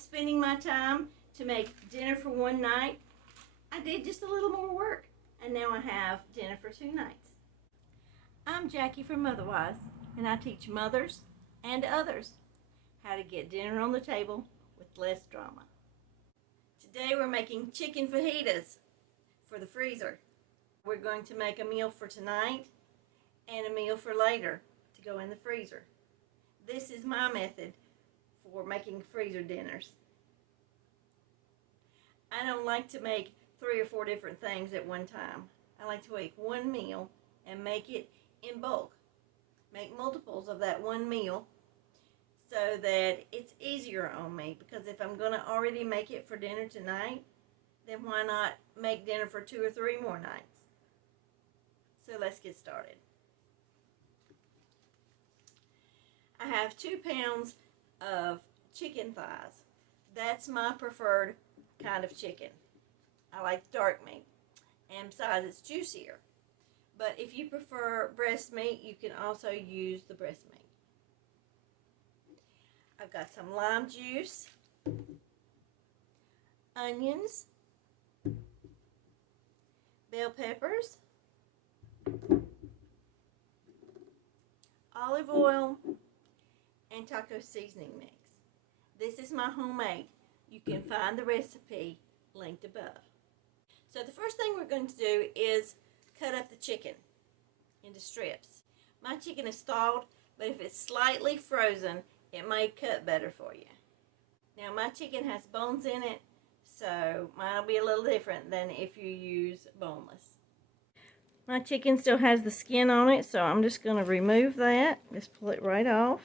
spending my time to make dinner for one night, I did just a little more work, and now I have dinner for 2 nights. I'm Jackie from Motherwise, and I teach mothers and others how to get dinner on the table with less drama. Today we're making chicken fajitas for the freezer. We're going to make a meal for tonight and a meal for later to go in the freezer. This is my method for making freezer dinners. I don't like to make 3 or 4 different things at one time. I like to make one meal and make it in bulk. Make multiples of that one meal so that it's easier on me, because if I'm going to already make it for dinner tonight, then why not make dinner for 2 or 3 more nights? So let's get started. I have 2 pounds of chicken thighs. That's my preferred kind of chicken. I like dark meat, and besides, it's juicier. But if you prefer breast meat, you can also use the breast meat. I've got some lime juice, onions, bell peppers, olive oil, and taco seasoning mix. This is my homemade. You can find the recipe linked above. So the first thing we're going to do is cut up the chicken into strips. My chicken is thawed, but if it's slightly frozen, it may cut better for you. Now my chicken has bones in it, so mine will be a little different than if you use boneless. My chicken still has the skin on it, so I'm just going to remove that. Just pull it right off.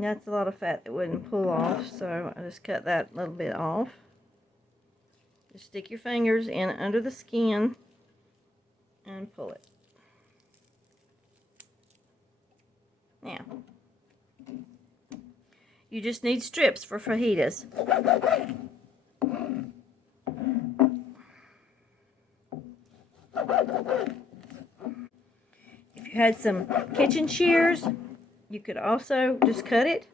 That's a lot of fat that wouldn't pull off, so I just cut that little bit off. Just stick your fingers in under the skin and pull it. Now, you just need strips for fajitas. If you had some kitchen shears, you could also just cut it.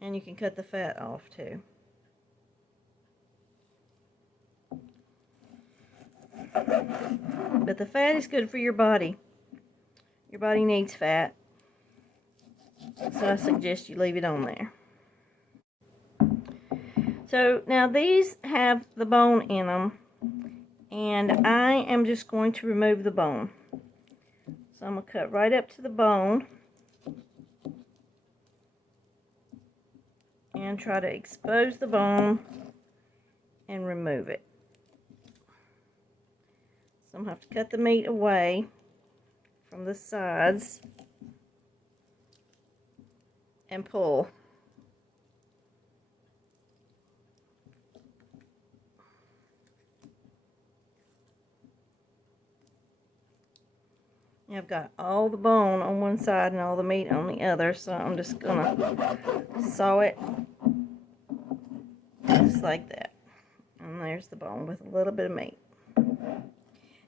And you can cut the fat off too. But the fat is good for your body. Your body needs fat. So I suggest you leave it on there. So now these have the bone in them, and I am just going to remove the bone. So I'm going to cut right up to the bone and try to expose the bone and remove it. So I'm going to have to cut the meat away from the sides and pull. I've got all the bone on one side and all the meat on the other, so I'm just gonna saw it just like that. And there's the bone with a little bit of meat.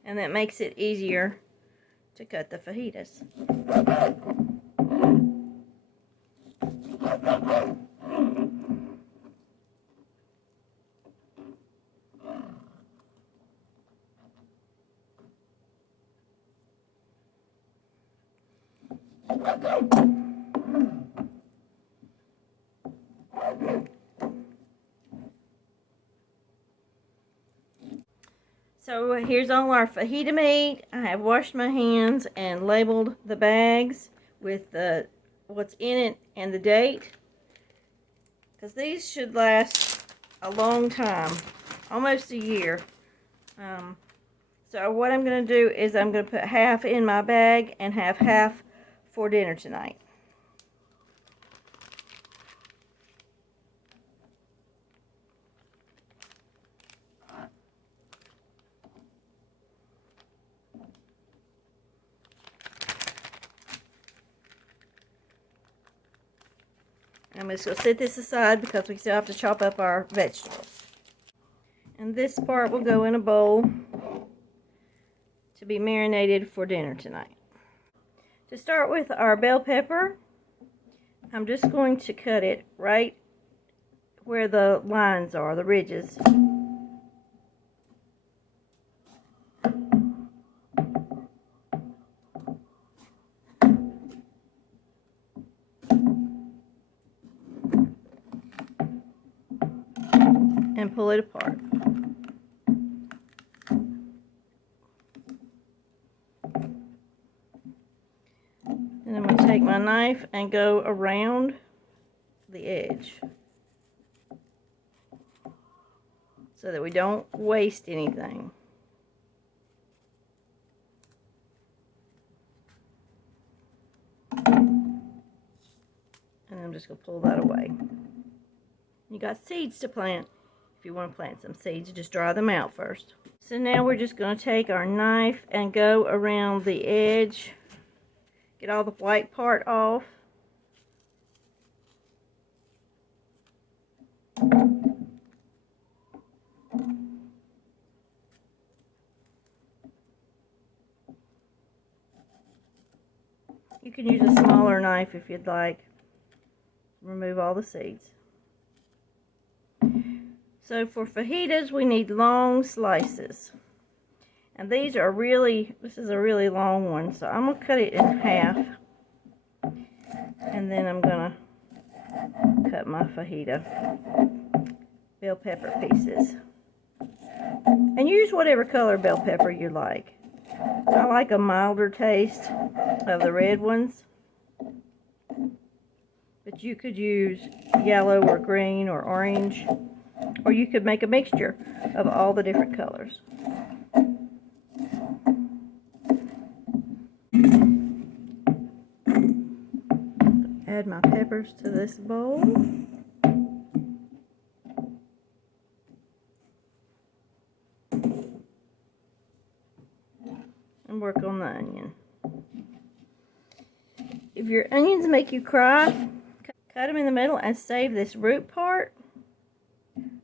And that makes it easier to cut the fajitas. So here's all our fajita meat. I have washed my hands and labeled the bags with what's in it and the date, because these should last a long time, almost a year. So what I'm going to do is I'm going to put half in my bag and have half for dinner tonight. I'm just going to set this aside because we still have to chop up our vegetables. And this part will go in a bowl to be marinated for dinner tonight. To start with our bell pepper, I'm just going to cut it right where the lines are, the ridges. And pull it apart. And I'm going to take my knife and go around the edge so that we don't waste anything. And I'm just going to pull that away. You got seeds to plant. If you want to plant some seeds, just dry them out first. So now we're just going to take our knife and go around the edge. Get all the white part off. You can use a smaller knife if you'd like. Remove all the seeds. So for fajitas, we need long slices. And these are this is a really long one, so I'm going to cut it in half. And then I'm going to cut my fajita bell pepper pieces. And use whatever color bell pepper you like. I like a milder taste of the red ones. But you could use yellow or green or orange. Or you could make a mixture of all the different colors. Add my peppers to this bowl. And work on the onion. If your onions make you cry, cut them in the middle and save this root part.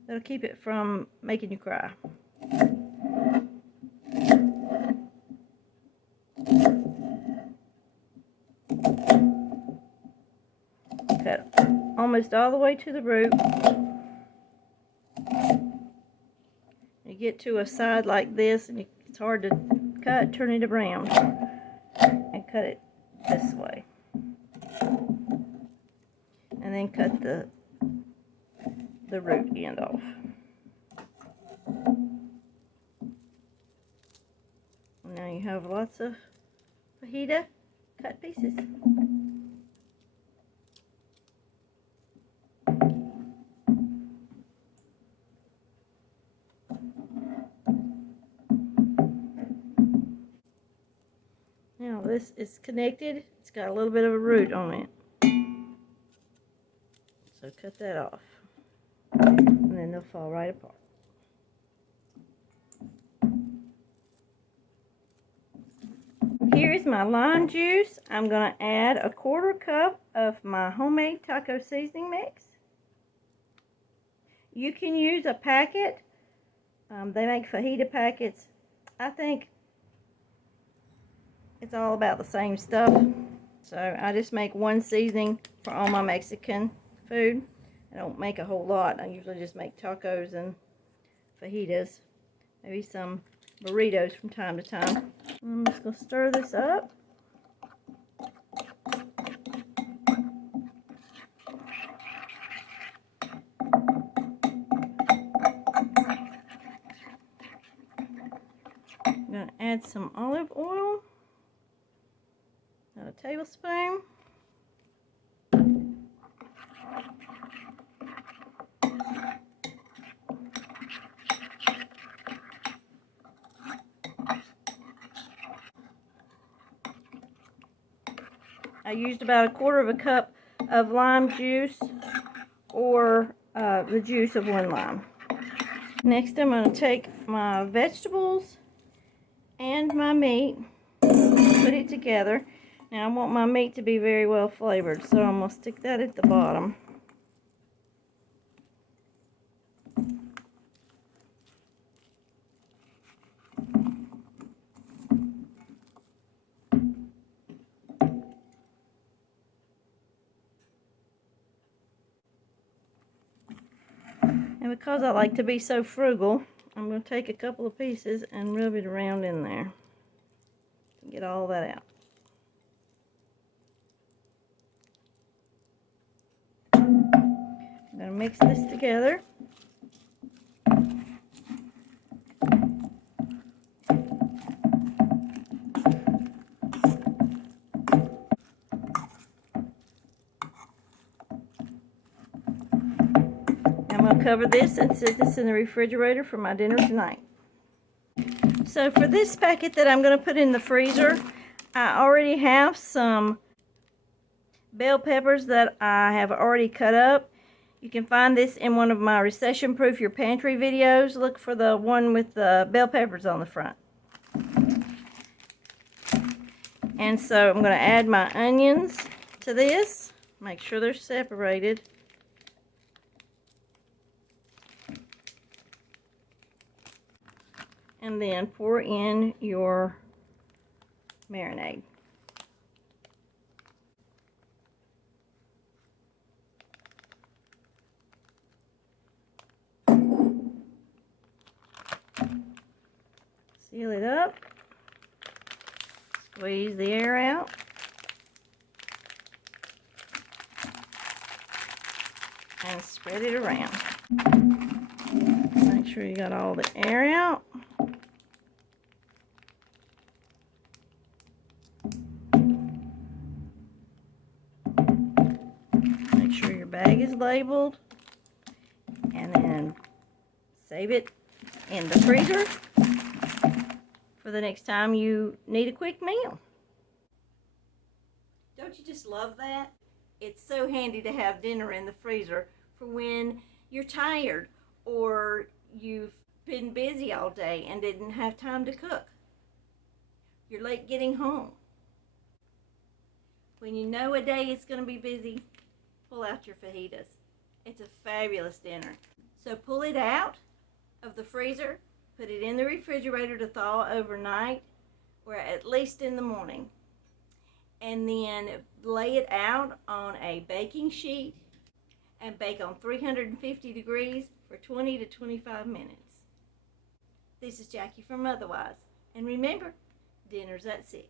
That'll keep it from making you cry. Cut almost all the way to the root. You get to a side like this and it's hard to cut, turn it around and cut it this way. And then cut the root end off. Now you have lots of fajita cut pieces. Now this is connected. It's got a little bit of a root on it. So cut that off. And then they'll fall right apart. Here is my lime juice. I'm going to add a 1/4 cup of my homemade taco seasoning mix. You can use a packet. They make fajita packets. I think it's all about the same stuff. So I just make one seasoning for all my Mexican food. I don't make a whole lot. I usually just make tacos and fajitas. Maybe some burritos from time to time. I'm just going to stir this up. I'm going to add some olive oil. A tablespoon. I used about 1/4 cup of lime juice or the juice of 1 lime. Next, I'm going to take my vegetables and my meat, put it together. Now, I want my meat to be very well flavored, so I'm going to stick that at the bottom. And because I like to be so frugal, I'm going to take a couple of pieces and rub it around in there to get all that out. I'm going to mix this together. I'm going to cover this and set this in the refrigerator for my dinner tonight. So for this packet that I'm going to put in the freezer, I already have some bell peppers that I have already cut up. You can find this in one of my recession proof your pantry videos. Look for the one with the bell peppers on the front. And so I'm going to add my onions to this. Make sure they're separated. And then pour in your marinade. Seal it up. Squeeze the air out. And spread it around. Make sure you got all the air out. Make sure your bag is labeled. And then save it in the freezer for the next time you need a quick meal. Don't you just love that? It's so handy to have dinner in the freezer for when you're tired or you've been busy all day and didn't have time to cook. You're late getting home. When you know a day is going to be busy, pull out your fajitas. It's a fabulous dinner. So pull it out of the freezer, put it in the refrigerator to thaw overnight or at least in the morning. And then lay it out on a baking sheet and bake on 350 degrees for 20 to 25 minutes. This is Jackie from Otherwise. And remember, dinner's at 6.